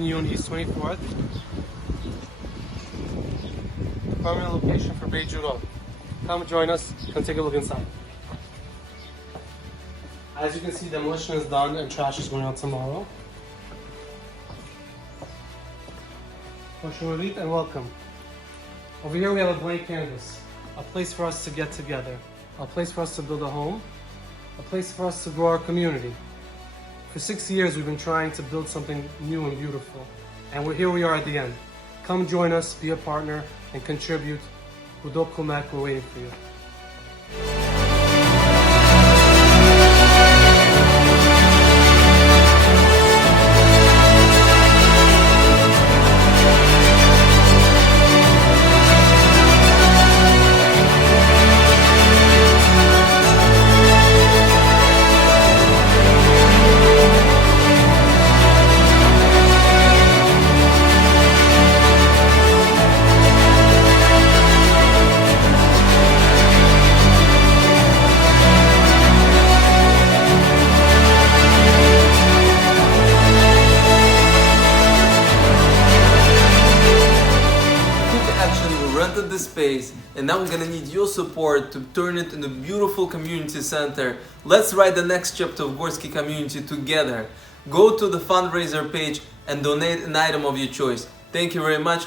Avenue and East 24th. The permanent location for Beit Juhuro. Come join us, come take a look inside. As you can see, demolition is done and trash is going out tomorrow. And welcome. Over here we have a blank canvas, a place for us to get together, a place for us to build a home, a place for us to grow our community. For 6 years we've been trying to build something new and beautiful, and here we are at the end. Come join us, be a partner, and contribute. We're waiting for you. This space, and now we're gonna need your support to turn it into a beautiful community center. Let's write the next chapter of Gorsky community together. Go to the fundraiser page and donate an item of your choice. Thank you very much.